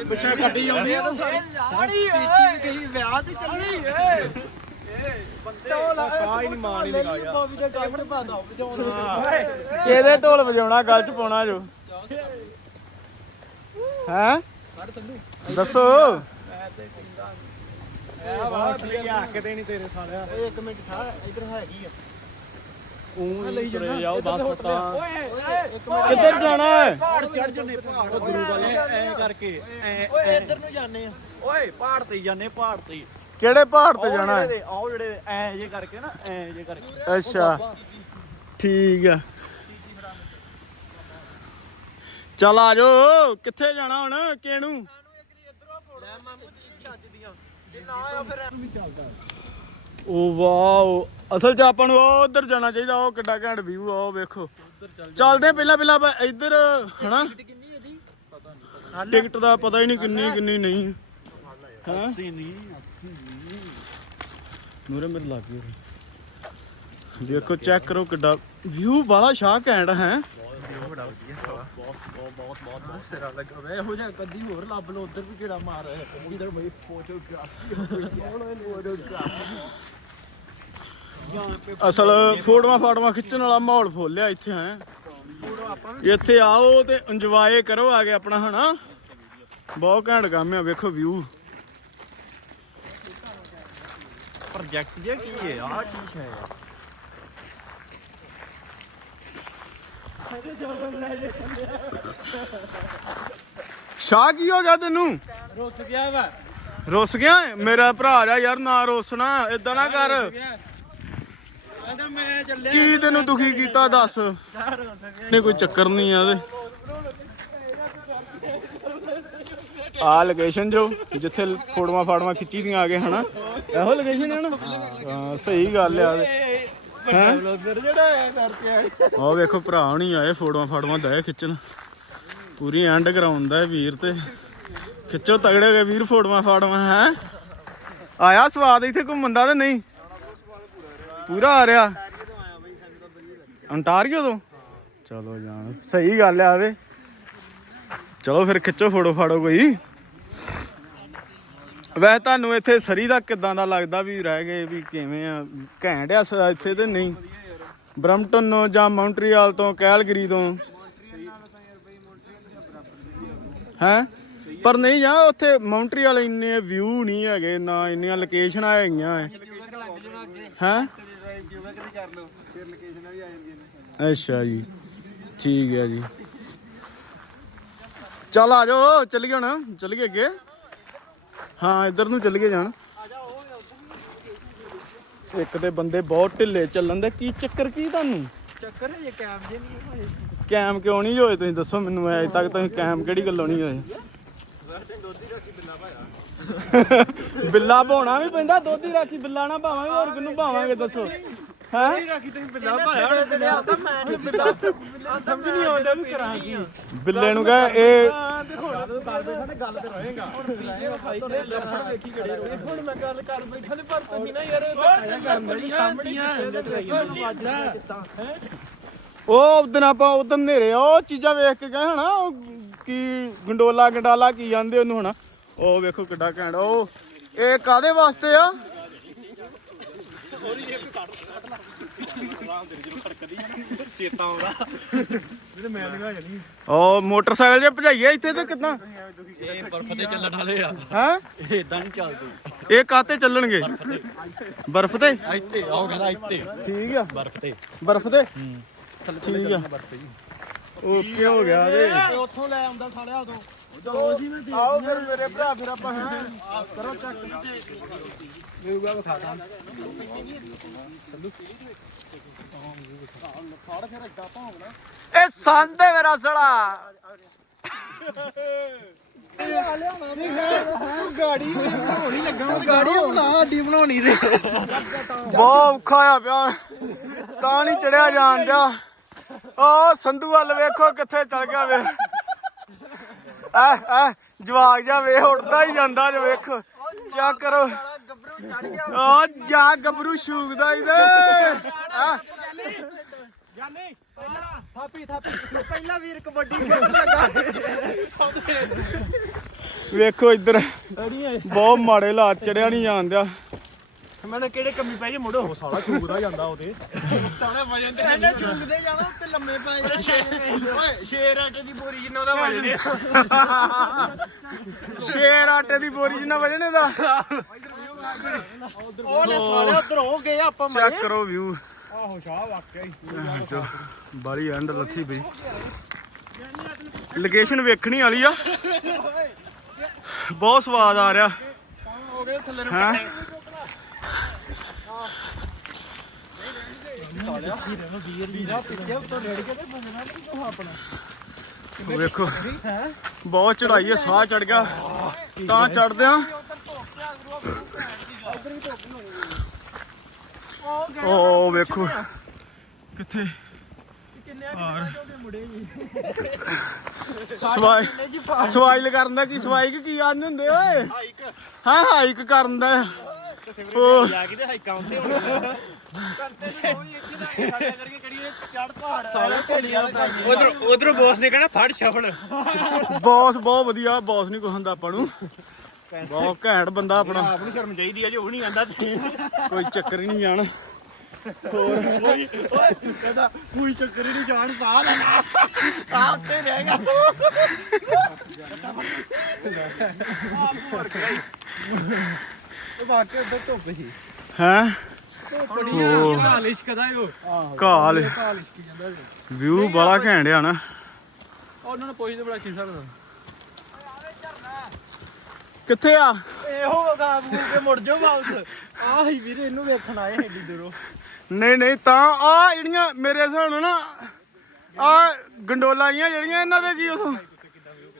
ਪਿੱਛੇ ਗੱਡੀ ਆਉਂਦੀ ਆ ਤਾਂ ਸਾਰੀ। ਸਾੜੀ ਓਏ ਗਈ ਵਿਆਹ ਤੇ ਚੱਲੀ ਏ ਕਿਹਦੇ ਢੋਲ ਵਜਾਉਣਾ ਗੱਲ ਚ ਪਾਉਣਾ ਜੋ? ਹੈ? ਦੱਸੋ। ਇਹ ਬਾਤ ਲਈ ਆ। ਕੇ ਦੇਣੀ ਤੇਰੇ ਸਾਲਿਆ। ਓਏ ਇੱਕ ਮਿੰਟ ਠਾ ਇਧਰ ਹੈਗੀ ਆ। ਉਹ ਲਈ ਜਾਂਦਾ ਜਾਓ ਬਸ ਫਟਾ ਓਏ ਓਏ ਕਿੱਧਰ ਜਾਣਾ? ਹੈ ਪਹਾੜ ਚੜ ਜੰਨੇ ਪਹਾੜ ਗੁਰੂ ਵਾਲੇ ਐ ਕਰਕੇ ਐ ਓਏ ਇੱਧਰ ਨੂੰ ਜਾਂਦੇ ਆ। ਓਏ ਪਹਾੜ ਤੇ ਜਾਂਦੇ ਪਹਾੜ ਤੇ। ਕਿਹੜੇ ਪਹਾੜ ਤੇ ਜਾਣਾ ਹੈ? ਆਓ ਜਿਹੜੇ ਐ ਜੇ ਕਰਕੇ ਨਾ ਐ ਜੇ ਕਰਕੇ। ਅੱਛਾ। ਠੀਕ ਆ। ਚੱਲ ਆ ਜਾਓ। ਕਿੱਥੇ ਜਾਣਾ ਹੁਣ ਕਿਹਨੂੰ? ਉਹ ਵਾਓ। ਅਸਲ 'ਚ ਆਪਾਂ ਨੂੰ ਉਹ ਉਧਰ ਜਾਣਾ ਚਾਹੀਦਾ ਉਹ ਕਿੱਡਾ ਘੈਂਟ ਵਿਊ ਆ ਉਹ ਵੇਖੋ। ਚੱਲਦੇ ਪਹਿਲਾਂ ਪਹਿਲਾਂ ਆਪਾਂ ਇੱਧਰ ਹਨਾ? ਕਿੰਨੀ ਇਹਦੀ ਟਿਕਟ ਦਾ ਪਤਾ ਹੀ ਨਹੀਂ ਕਿੰਨੀ ਕਿੰਨੀ ਨਹੀਂ। ਹਾਂ? ਨੂਰੇ ਮੇਰੇ ਲੱਗ ਗਈ ਦੇਖੋ ਚੈੱਕ ਕਰੋ ਕਿੱਡਾ ਵਿਊ ਬਾਲਾ ਸ਼ਾਹ ਘੈਂਟ ਹੈ। ਸਿਰਾ ਲੱਗਾ ਵੇ ਇਹੋ ਜਿਹਾ ਕਦੀ ਹੋਰ ਲੱਭ ਲੋ ਉਧਰ ਵੀ ਕਿਹੜਾ ਮਾਰ ਇਧਰ ਬਈ ਫੋਟੋਗ੍ਰਾਫੀ ਅਸਲ ਫੋਟੋਆਂ ਫਾਟੋਆਂ ਖਿੱਚਣ ਵਾਲਾ ਮਾਹੌਲ ਫੋਲਿਆ ਇੱਥੇ ਹੈ। ਇੱਥੇ ਆਓ ਤੇ ਇੰਜੋਏ ਕਰੋ, ਆ ਕੇ ਆਪਣਾ ਹਨਾ। ਬਹੁਤ ਘੈਂਟ ਕੰਮ ਆ, ਵੇਖੋ ਵਿਊ ਪ੍ਰੋਜੈਕਟ ਜੇ ਕੀ ਹੈ? ਆ ਕੀ ਹੈ ਸ਼ਾਹ ਕੀ ਹੋ ਗਿਆ ਤੈਨੂੰ? ਰੁੱਸ ਗਿਆ ਵਾ। ਰੁੱਸ ਗਿਆ? ਮੇਰਾ ਭਰਾ ਜਾ ਯਾਰ ਨਾ ਰੁੱਸਣਾ ਇਦਾਂ ਨਾ ਕਰ। ਕਹਿੰਦਾ ਮੈਂ ਚੱਲਿਆ ਕੀ ਤੈਨੂੰ ਦੁਖੀ ਕੀਤਾ ਦੱਸ? ਨਹੀਂ ਕੋਈ ਚੱਕਰ ਨਹੀਂ ਆ ਇਹਦੇ ਆ ਲੋਕੇਸ਼ਨ ਜੋ, ਜਿੱਥੇ ਫੋਟੋਆਂ ਫਾਟੋਆਂ ਖਿੱਚੀ ਦੀਆਂ ਆ ਗਏ ਹਨਾ? ਇਹੋ ਲੋਕੇਸ਼ਨ ਹੈ ਨਾ? ਹਾਂ, ਸਹੀ ਗੱਲ ਆ। ਹੈ? ਬਲੌਗਰ ਜਿਹੜਾ ਐ ਕਰਕੇ ਆਇਆ ਉਹ ਵੇਖੋ, ਭਰਾ ਹੁਣੀ ਆਏ ਫੋਟੋਆਂ ਫਾਟੋਆਂ ਦਏ ਖਿੱਚਣ। ਪੂਰੀ ਐਂਡ ਗਰਾਉਂਡ ਦਾ ਵੀਰ ਤੇ। ਖਿੱਚੋ ਤਗੜੇ ਹੋ ਗਏ ਵੀਰ ਫੋਟੋਆਂ ਫਾਟੋਆਂ, ਹੈ? ਆਇਆ ਸਵਾਦ ਇੱਥੇ ਘੁੰਮਣ ਦਾ ਤੇ ਨਹੀਂ? ਪੂਰਾ ਆ ਰਿਹਾ। ਅੰਟਾਰੀਓ ਤੋਂ? ਚਲੋ ਜਾਣ। ਸਹੀ ਗੱਲ ਆ ਵੇ। ਚਲੋ ਫਿਰ ਖਿੱਚੋ ਫੋਟੋ ਫਾੜੋ ਕੋਈ। ਵੈਸੇ ਤੁਹਾਨੂੰ ਇੱਥੇ ਸਰੀ ਦਾ ਕਿਦਾਂ ਦਾ ਲੱਗਦਾ ਵੀ ਰਹਿ ਗਏ ਵੀ ਕਿਵੇਂ ਆ? ਘੈਂਟ ਆ ਸ- ਇੱਥੇ ਤੇ ਨਹੀਂ? ਬ੍ਰਮਟਨ ਤੋਂ ਜਾਂ ਮੌਂਟਰੀਅਲ ਤੋਂ, ਕੈਲਗਰੀ ਤੋਂ? ਹੈ? ਪਰ ਨਹੀਂ ਜਾਂ ਉੱਥੇ ਮਾਉਂਟਰੀ ਇੰਨੇ ਵਿਊ ਨਹੀਂ ਹੈਗੇ, ਨਾ ਇੰਨੀਆਂ ਲੋਕੇਸ਼ਨਾਂ ਹੈਗੀਆਂ ਹੈ ਹਾਂ? ਅੱਛਾ ਜੀ, ਠੀਕ ਹੈ ਜੀ। ਚੱਲ ਆ ਜਾਓ, ਚੱਲੀਏ ਹੁਣ, ਚੱਲੀਏ ਅੱਗੇ। ਹਾਂ ਇੱਧਰ ਨੂੰ ਚੱਲੀਏ ਜਾਣ। ਇੱਕ ਤੇ ਬੰਦੇ ਬਹੁਤ ਢਿੱਲੇ ਚੱਲਣ ਦੇ ਕੀ ਚੱਕਰ ਕੀ ਤੁਹਾਨੂੰ? ਚੱਕਰ ਹੈ ਇਹ ਕੈਮ ਜੇ ਨਹੀਂ ਹੋਏ। ਕੈਮ ਕਿਉਂ ਨਹੀਂ ਹੋਏ ਤੁਸੀਂ? ਦੱਸੋ ਮੈਨੂੰ ਅਜੇ ਤੱਕ ਤੁਸੀਂ ਕੈਮ ਕਿਹੜੀ ਗੱਲੋਂ ਨਹੀਂ ਹੋਏ? ਬਿੱਲਾ ਭਾਉਣਾ ਵੀ ਪੈਂਦਾ ਦੁੱਧ ਰਾਖੀ ਬਿੱਲਾ ਨਾ ਭਾਵਾਂਗੇ ਹੋਰ ਕਿਹਨੂੰ ਭਾਵਾਂਗੇ ਦੱਸੋ? ਹੈ? ਸਮਝ ਨਹੀਂ ਆਉਂਦਾ ਵੀ ਕਰਾਂ ਕੀ। ਬਿੱਲੇ ਨੂੰ ਕਹੇ ਇਹ ਹੁਣ ਮੈਂ ਗੱਲ ਕਰ ਬੈਠਾ ਤੇ ਪਰ ਤੁਸੀਂ ਨਾ ਯਾਰ ਉਹ ਉਦਨ ਆਪਾਂ ਉਦਨ ਨੇਰੇ ਉਹ ਚੀਜ਼ਾਂ ਵੇਖ ਕੇ ਗਏ ਹਨਾ ਉਹ ਕੀ ਗੰਡੋਲਾ ਗੰਡਾਲਾ ਕੀ ਜਾਂਦੇ ਉਹਨੂੰ ਹਨਾ। ਉਹ ਵੇਖੋ ਕਿੱਡਾ ਘੈਂਟ ਉਹ ਇਹ ਕਾਦੇ ਵਾਸਤੇ ਆ? ਚੇਤਾ ਆਉਂਦਾ ਜਿਹੜੇ ਮੈਂ ਲਗਾ ਜਾਣੀ ਉਹ ਮੋਟਰਸਾਈਕਲ ਜੇ ਭਜਾਈਏ ਇੱਥੇ ਤੇ ਕਿਦਾਂ? ਇਹ ਬਰਫ ਤੇ ਚੱਲਣ ਵਾਲੇ ਆ। ਹੈ? ਇਹ ਇਦਾਂ ਨਹੀਂ ਚੱਲਦੇ। ਇਹ ਕਾਤੇ ਚੱਲਣਗੇ? ਬਰਫ਼ ਤੇ? ਇੱਥੇ ਆਓ ਕਹਿੰਦਾ ਇੱਥੇ। ਠੀਕ ਆ। ਬਰਫ ਤੇ। ਬਰਫ਼ ਤੇ? ਠੀਕ ਆ। ਓਕੇ ਹੋ ਗਿਆ ਤੇ ਉੱਥੋਂ ਲੈ ਆਉਂਦਾ ਸਾਲਿਆ ਉਦੋਂ। ਆਓ ਫਿਰ ਮੇਰੇ ਭਰਾ, ਫਿਰ ਆਪਾਂ ਹਾਂ ਕਰੋ ਚੱਕ। ਮੇਰੂਗਾ ਵਿਖਾਦਾ ਇਹ ਸੰਦ ਹੈ ਮੇਰਾ ਸੜਾ ਗਾੜੀ ਬਣਾ ਅੱਡੀ ਬਣਾਉਣੀ ਤੇ ਬਹੁਤ ਔਖਾ ਆ ਪਿਆ। ਤਾਂ ਨਹੀਂ ਚੜਿਆ ਜਾਣ ਦਿਆ। ਓ ਸੰਧੂ ਵੱਲ ਵੇਖੋ ਕਿੱਥੇ ਚਲ ਗਿਆ ਵੇ। ਐ ਐ ਜਵਾਗ ਜਾ ਵੇ ਉੱਡਦਾ ਹੀ ਜਾਂਦਾ ਜੇ ਵੇਖੋ। ਚੈੱਕ ਕਰੋ। ਓ ਜਾ ਗੱਭਰੂ ਸ਼ੂਕਦਾ ਇਹਦੇ। ਆ। ਥਾਪੀ ਥਾਪੀ। ਪਹਿਲਾ ਵੀਰ ਕਬੱਡੀ ਖੇਡਣ ਲੱਗਾ। ਵੇਖੋ ਇੱਧਰ ਬਹੁਤ ਮਾੜੇ ਹਾਲਾਤ ਚੜਿਆ ਨਹੀਂ ਜਾਂਦਿਆ ਮੈਨੇ ਕਿਹੜੇ ਕੰਮੀ ਪੈ ਜੇ ਮੁੜੋ ਸਾਲਾ ਛੂਕਦਾ ਜਾਂਦਾ ਉਹਦੇ। ਇਹਨੇ ਚੁੰਗਦੇ ਜਾਣਾ ਉੱਤੇ ਲੰਮੇ ਪੈ ਓਏ ਸ਼ੇਰ ਆਟੇ ਦੀ ਬੋਰੀ ਜਿੰਨਾ ਉਹਦਾ ਵਜਨ ਸ਼ੇਰ ਆਟੇ ਦੀ ਬੋਰੀ ਜਿੰਨਾ ਵਜਣੇ ਦਾ ਉਹ ਲੈ ਸਾਲੇ ਉਧਰ ਹੋ ਗਏ ਆਪਾਂ ਚੈੱਕ ਕਰੋ ਵਿਊ ਆਹੋ ਸ਼ਾਹ ਵਾਕਿਆ ਹੀ। ਬਾਲੀ ਐਂਡ ਲੱਥੀ ਪਈ। ਲੋਕੇਸ਼ਨ ਵੇਖਣੀ ਵਾਲੀ ਆ। ਬਹੁਤ ਸਵਾਦ ਆ ਰਿਹਾ। ਹੋ ਗਏ ਥੱਲੇ ਨੂੰ ਵੇਖੋ ਬਹੁਤ ਚੜਾਈ ਹੈ ਸਾਹ ਚੜ ਗਿਆ। ਤਾਂ ਚੜਦੇ ਆ। ਉਹ ਵੇਖੋ। ਕਿੱਥੇ? ਸਵਾਈ ਸਵਾਈਲ ਕਰਨ ਦਾ ਕੀ ਸਵਾਈ ਕਿ ਆਂਦੇ ਹੁੰਦੇ ਓਏ? ਹਾਂ ਹਾਈਕ ਕਰਨ ਦਾ। ਉਹ ਜਾ ਕੇ ਤੇ ਹਾਈਕਾਂ ਉੱਤੇ ਹੁਣ ਉਧਰ ਉਧਰ ਬੋਸ ਨੇ ਕਹਿਣਾ ਫੜ ਸ਼ਫਲ ਬੌਸ ਬਹੁਤ ਵਧੀਆ ਬੌਸ ਨਹੀਂ ਕੁਛ ਹੁੰਦਾ ਆਪਾਂ ਨੂੰ। ਬਹੁਤ ਘੈਂਟ ਬੰਦਾ ਆਪਣਾ। ਆਪ ਨੂੰ ਸ਼ਰਮ ਚਾਹੀਦੀ ਆ ਜੇ ਉਹ ਨਹੀਂ ਆਂਦਾ ਤੇ। ਕੋਈ ਚੱਕਰ ਹੀ ਨਹੀਂ ਜਾਣ। ਕਹਿੰਦਾ ਕੋਈ ਚੱਕਰ ਹੀ ਨਹੀਂ ਜਾਣ ਸਾਹ ਲੈਣਾ। ਆ ਉੱਤੇ ਰਹਿ ਗਿਆ। ਵਾਕਿਆ ਉਧਰ ਧੁੱਪ ਸੀ। ਹੈ? ਓ ਕਾਲ ਹਾਲ ਇਸ਼ਕੀ ਜਾਂਦਾ ਵਿਊ ਬੜਾ ਘੈਂਟ ਆ ਨਾ। ਉਹਨਾਂ ਨੂੰ ਪੁੱਛਦੇ ਬੜਾ ਕੀ ਸਕਦਾ ਕਿੱਥੇ ਆ? ਇਹੋ ਗਾ ਮੂਰ ਕੇ ਮੁੜ ਜਾਓ ਵਾਪਸ। ਆਹ ਹੀ ਵੀਰ ਇਹਨੂੰ ਵੇਖਣ ਆਏ ਏਡੀ ਦੂਰੋਂ। ਨਹੀਂ ਨਹੀਂ ਤਾਂ ਆ ਜਿਹੜੀਆਂ ਮੇਰੇ ਹਿਸਾਬ ਨਾਲ ਨਾ ਆ ਗੰਡੋਲਾਈਆਂ ਜਿਹੜੀਆਂ ਇਹਨਾਂ ਦੇ ਕੀ ਉਥੋਂ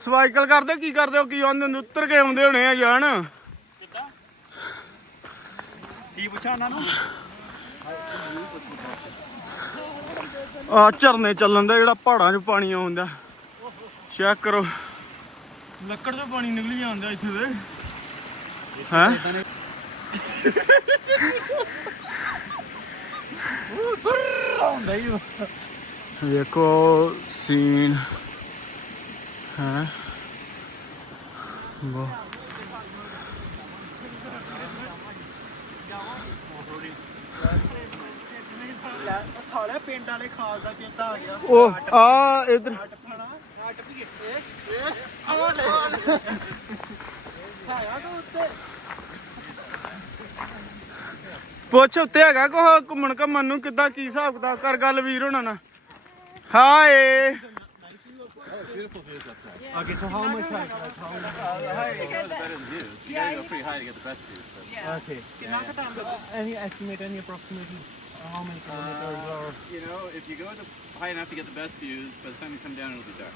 ਸਵਾਈਕਲ ਕਰਦੇ ਕੀ ਕਰਦੇ ਉਹ? ਕੀ ਆਉਂਦੇ ਹੁੰਦੇ? ਉੱਤਰ ਕੇ ਆਉਂਦੇ ਹੋਣੇ ਆ ਜਾਣ। ਕੀ ਪੁੱਛਾਂ ਉਹਨਾਂ ਨੂੰ ਆ ਝਰਨੇ ਚੱਲਣ ਦਾ ਜਿਹੜਾ ਪਹਾੜਾਂ 'ਚ ਪਾਣੀ ਆਉਂਦਾ। ਚੈੱਕ ਕਰੋ। ਲੱਕੜ 'ਚੋਂ ਪਾਣੀ ਨਿਕਲੀ ਜਾਂਦਾ ਇੱਥੇ ਦੇ। ਹੈ? ਹੁੰਦਾ ਹੀ ਵੇਖੋ ਸੀਨ ਹੈ? ਬਹੁਤ ਸਾਲਿਆ ਪਿੰਡ ਵਾਲੇ ਖਾਲ ਦਾ ਚੇਤਾ ਆ ਗਿਆ ਉਹ ਆ ਇਧਰ ਆਹ ਲੈ ਪੁੱਛ ਉੱਤੇ ਹੈਗਾ ਕੋ ਘੁੰਮਣ ਘੁੰਮਣ ਨੂੰ ਕਿੱਦਾਂ ਕੀ ਹਿਸਾਬ ਕਿਤਾਬ ਕਰ ਗੱਲ ਵੀਰ ਹੋਣਾ ਨਾ ਹਾਏ Okay, so how much height? Like how Okay. Any estimate, any approximately uh, how many kilometers or You know, if you go to high enough to get the best views, by the time you come down, it'll be dark.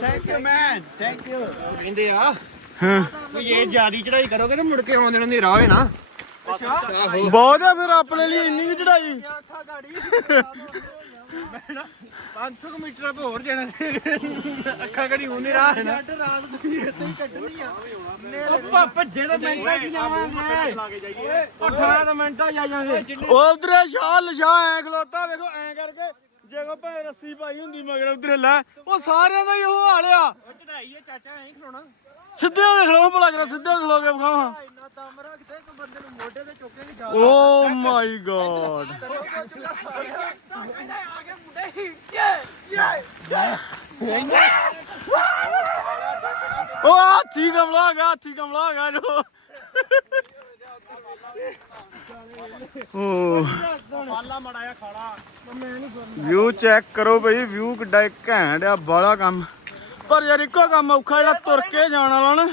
Thank you man thank you ਕਹਿੰਦੇ ਆ ਹਾਂ ਵੀ ਇਹ ਜਿਆਦੀ ਚੜਾਈ ਕਰੋਗੇ ਤਾਂ ਮੁੜ ਕੇ ਆਉਂਦੇ ਨੂੰ ਹਨੇਰਾ ਹੋਏ ਨਾ ਬਹੁਤ ਆ ਫਿਰ ਆਪਣੇ ਲਈ ਇੰਨੀ ਕੁ ਚੜਾਈ 500 ਮੀਟਰ ਆਪ ਹੋਰ ਜਾਣਾ ਅੱਖਾਂ ਘੜੀ ਹੁੰਦੀ ਰਾਹ ਹੈ ਨਾ ਰਾਤ ਦੀ ਇੱਥੇ ਹੀ ਕੱਟਣੀ ਆ। ਉਹ ਭੱਜੇ ਤਾਂ ਮਿੰਟਾਂ ਚ ਜਾਵਾਂਗੇ ਉਹ 18 ਮਿੰਟਾਂ ਜਾ ਜਾਵਾਂਗੇ। ਉਧਰੇ ਸ਼ਾਹ ਲਸ਼ਾ ਐ ਖਲੋਤਾ ਵੇਖੋ ਐ ਕਰਕੇ ਜੇ ਕੋ ਭਾਵੇਂ ਰੱਸੀ ਪਾਈ ਹੁੰਦੀ ਮਗਰ ਉਧਰੇ ਲੈ ਉਹ ਸਾਰਿਆਂ ਦਾ ਹੀ ਉਹ ਹਾਲ ਆ ਚੜਾਈ ਹੈ ਚਾਚਾ ਐਂ ਖਲੋਣਾ ਸਿੱਧੇ ਦੇਖ ਲਓ ਭਲਾ ਕਰਾ ਸਿੱਧੇ ਖਲੋ ਕੇ ਵਿਖਾਵਾਂ ਇੰਨਾ ਦਮ ਰੱਖਦੇ ਕਿ ਬੰਦੇ ਨੂੰ ਮੋਢੇ ਤੇ ਚੁੱਕ ਕੇ ਜਾ ਓ ਮਾਈ ਗॉड ਉਹ ਹਾਥੀ ਕਮਲਾ ਗਿਆ ਹਾਥੀ ਕਮਲਾ ਗਿਆ ਜੋ ਓ ਪਾਲਾ ਮੜਾਇਆ ਖਾੜਾ ਵਿਊ ਚੈੱਕ ਕਰੋ ਬਈ ਵਿਊ ਕਿੱਡਾ ਘੈਂਟ ਆ ਬਾਲਾ ਕੰਮ। ਪਰ ਯਾਰ ਇੱਕੋ ਕੰਮ ਔਖਾ ਜਿਹੜਾ ਤੁਰ ਕੇ ਜਾਣ ਵਾਲਾ ਨਾ।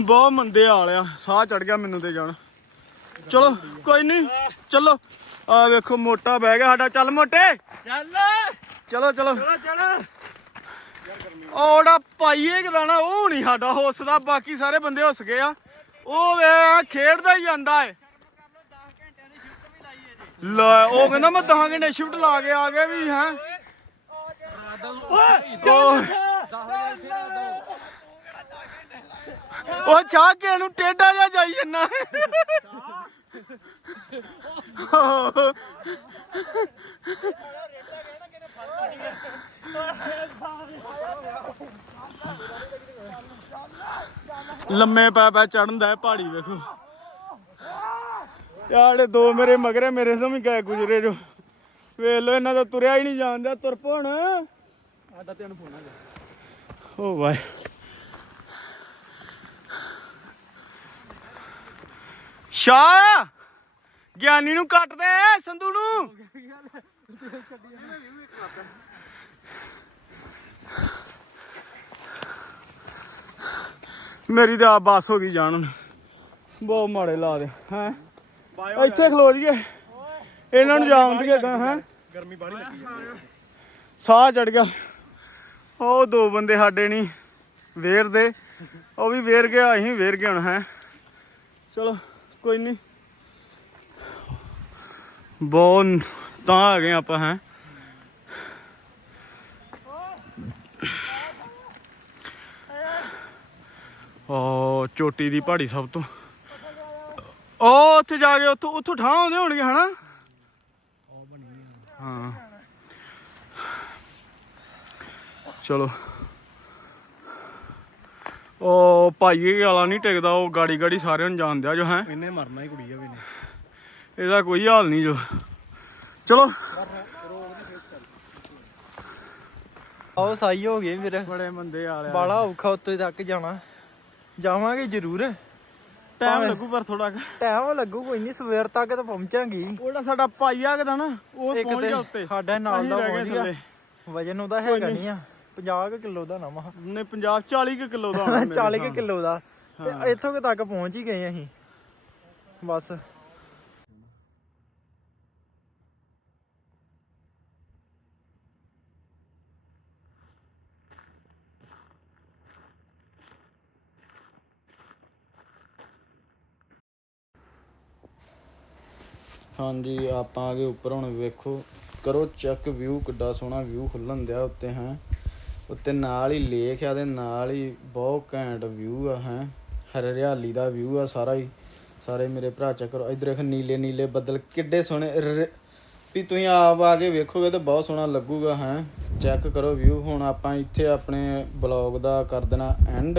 ਬਹੁਤ ਮੰਦੇ ਹਾਲ ਆ ਸਾਹ ਚੜ ਗਿਆ ਮੈਨੂੰ ਤੇ ਜਾਣ। ਚਲੋ ਕੋਈ ਨਹੀਂ ਚਲੋ। ਆ ਵੇਖੋ ਮੋਟਾ ਬਹਿ ਗਿਆ ਸਾਡਾ। ਚੱਲ ਮੋਟੇ। ਚੱਲ। ਚਲੋ ਚਲੋ। ਚਲੋ ਚਲੋ। ਉਹੜਾ ਪਾਈਏ ਕਿਦਾ ਉਹ ਨਹੀਂ ਸਾਡਾ ਹੁੱਸਦਾ। ਬਾਕੀ ਸਾਰੇ ਬੰਦੇ ਹੁੱਸ ਗਏ ਆ। ਉਹ ਵੇ ਖੇਡਦਾ ਹੀ ਜਾਂਦਾ ਏ। ਲੈ, ਉਹ ਕਹਿੰਦਾ ਮੈਂ 10 ਘੰਟੇ ਸ਼ਿਫਟ ਲਾ ਕੇ ਆ ਗਿਆ ਵੀ, ਹੈ। ਉਹ ਚਾਹ ਕੇ ਨੂੰ ਟੇਡਾ ਜਿਹਾ ਜਾਈ ਜੰਨਾ ਲੰਮੇ ਪੈ ਪੈ ਚੜਨ ਦਾ ਪਹਾੜੀ ਵੇਖੋ। ਯਾਰੇ ਦੋ ਮੇਰੇ ਮਗਰੇ ਮੇਰੇ ਤੋਂ ਵੀ ਗਏ ਗੁਜਰੇ ਜੋ। ਵੇਖ ਲੋ ਇਹਨਾਂ ਦਾ ਤੁਰਿਆ ਹੀ ਨਹੀਂ ਜਾਂਦਾ ਤੁਰ ਪਣ। ਸਾਡਾ ਤੇ ਅਨਫੋਨਾ ਓ ਵਾਏ। ਸ਼ਾ ਗਿਆਨੀ ਨੂੰ ਕੱਟ ਦੇ ਸੰਧੂ ਨੂੰ। ਮੇਰੀ ਤਾਂ ਆ ਬੱਸ ਹੋ ਗਈ ਜਾਣ ਨੂੰ। ਬਹੁਤ ਮਾੜੇ ਲਾ ਦੇ ਹੈ? ਇੱਥੇ ਖਲੋ ਜੀਏ ਇਹਨਾਂ ਨੂੰ ਜਾਣ ਦੀ ਗਾ ਹੈ? ਗਰਮੀ ਬਾੜੀ ਲੱਗੀ ਸਾਹ ਚੜ ਗਿਆ। ਉਹ ਦੋ ਬੰਦੇ ਸਾਡੇ ਨਹੀਂ ਵੇਰ ਦੇ। ਉਹ ਵੀ ਵੇਰ ਗਿਆ ਅਸੀਂ ਵੇਰ ਗਏ ਹੁਣ ਹੈ? ਚਲੋ ਕੋਈ ਨਹੀਂ ਬਹੁਤ ਤਾਂ ਆ ਗਏ ਆਪਾਂ ਹੈ ਉਹ ਚੋਟੀ ਦੀ ਪਹਾੜੀ ਸਭ ਤੋਂ। ਉਹ ਉੱਥੇ ਜਾ ਕੇ ਉੱਥੋਂ ਉੱਥੋਂ ਠਾਂ ਆਉਂਦੇ ਹੋਣਗੇ ਹਨਾ? ਹਾਂ। ਚਲੋ। ਉਹ ਭਾਈਏ ਵਾਲਾ ਨਹੀਂ ਟਿਕਦਾ ਉਹ ਗਾੜੀ ਗਾੜੀ ਸਾਰਿਆਂ ਨੂੰ ਜਾਣਦਿਆ ਜੋ ਹੈ? ਇਹਨੇ ਮਰਨਾ ਹੀ ਕੁੜੀ ਆ ਵੀ ਨੇ ਇਹਦਾ ਕੋਈ ਹਾਲ ਨਹੀਂ ਜੋ। ਚਲੋ। ਆਓ ਸਾਈ ਹੋ ਗਏ ਵੀਰ। ਬੜੇ ਬੰਦੇ ਵਾਲੇ ਬਾਲਾ ਔਖਾ ਉੱਤੇ ਤੱਕ ਜਾਣਾ। ਜਾਵਾਂਗੇ ਜ਼ਰੂਰ। ਟਾਈਮ ਲੱਗੂ ਪਰ ਥੋੜਾ ਟਾਈਮ ਲੱਗੂ ਕੋਈ ਨਹੀਂ ਸਵੇਰ ਤੱਕ ਤਾਂ ਪਹੁੰਚਾਂਗੇ। ਹੀ। ਉਹਦਾ ਸਾਡਾ ਭਾਈਆ ਕਿਦਾ ਨਾ ਉਹ ਇੱਕ ਪਹੁੰਚ ਗਿਆ ਉੱਤੇ। ਸਾਡਾ ਨਾਲ ਅਸੀਂ ਦਾ ਰਹਿ ਗਏ ਪਹੁੰਚ ਗਿਆ। ਥੱਲੇ। ਵਜਨ ਉਹਦਾ ਹੈਗਾ ਨਹੀਂ ਆ 50 ਕਿਲੋ ਦਾ ਨਾ ਮਹਾ। ਨੇ 50 40 ਕਿਲੋ ਦਾ ਹੋਣਾ ਮੇਰੇ 40 ਹਿਸਾਬ ਕਿਲੋ ਦਾ। ਤੇ ਇੱਥੋਂ ਕੁ ਤੱਕ ਪਹੁੰਚ ਹੀ ਗਏ ਅਸੀਂ। ਬਸ। ਹਾਂਜੀ, ਆਪਾਂ ਆ ਗਏ ਉੱਪਰ ਹੁਣ ਵੇਖੋ। ਕਰੋ ਚੈੱਕ ਵਿਊ ਕਿੱਡਾ ਸੋਹਣਾ ਵਿਊ ਖੁੱਲਣ ਦਿਆ ਉੱਤੇ, ਹੈ। ਉੱਤੇ ਨਾਲ ਹੀ ਲੇਕ ਆ ਦੇ ਨਾਲ ਹੀ ਬਹੁਤ ਘੈਂਟ ਵਿਊ ਆ, ਹੈ। ਹਰਿਆਲੀ ਦਾ ਵਿਊ ਆ ਸਾਰਾ ਹੀ। ਸਾਰੇ ਮੇਰੇ ਭਰਾ ਚੈੱਕ ਕਰੋ। ਇਧਰ ਦੇਖ ਨੀਲੇ ਨੀਲੇ ਬੱਦਲ ਕਿੱਡੇ ਸੋਹਣੇ। ਰ- ਵੀ ਤੁਸੀਂ ਆਪ ਆ ਕੇ ਵੇਖੋਗੇ ਤਾਂ ਬਹੁਤ ਸੋਹਣਾ ਲੱਗੂਗਾ, ਹੈ। ਚੈੱਕ ਕਰੋ ਵਿਊ ਹੁਣ ਆਪਾਂ ਇੱਥੇ ਆਪਣੇ ਬਲੌਗ ਦਾ ਕਰ ਦੇਣਾ ਐਂਡ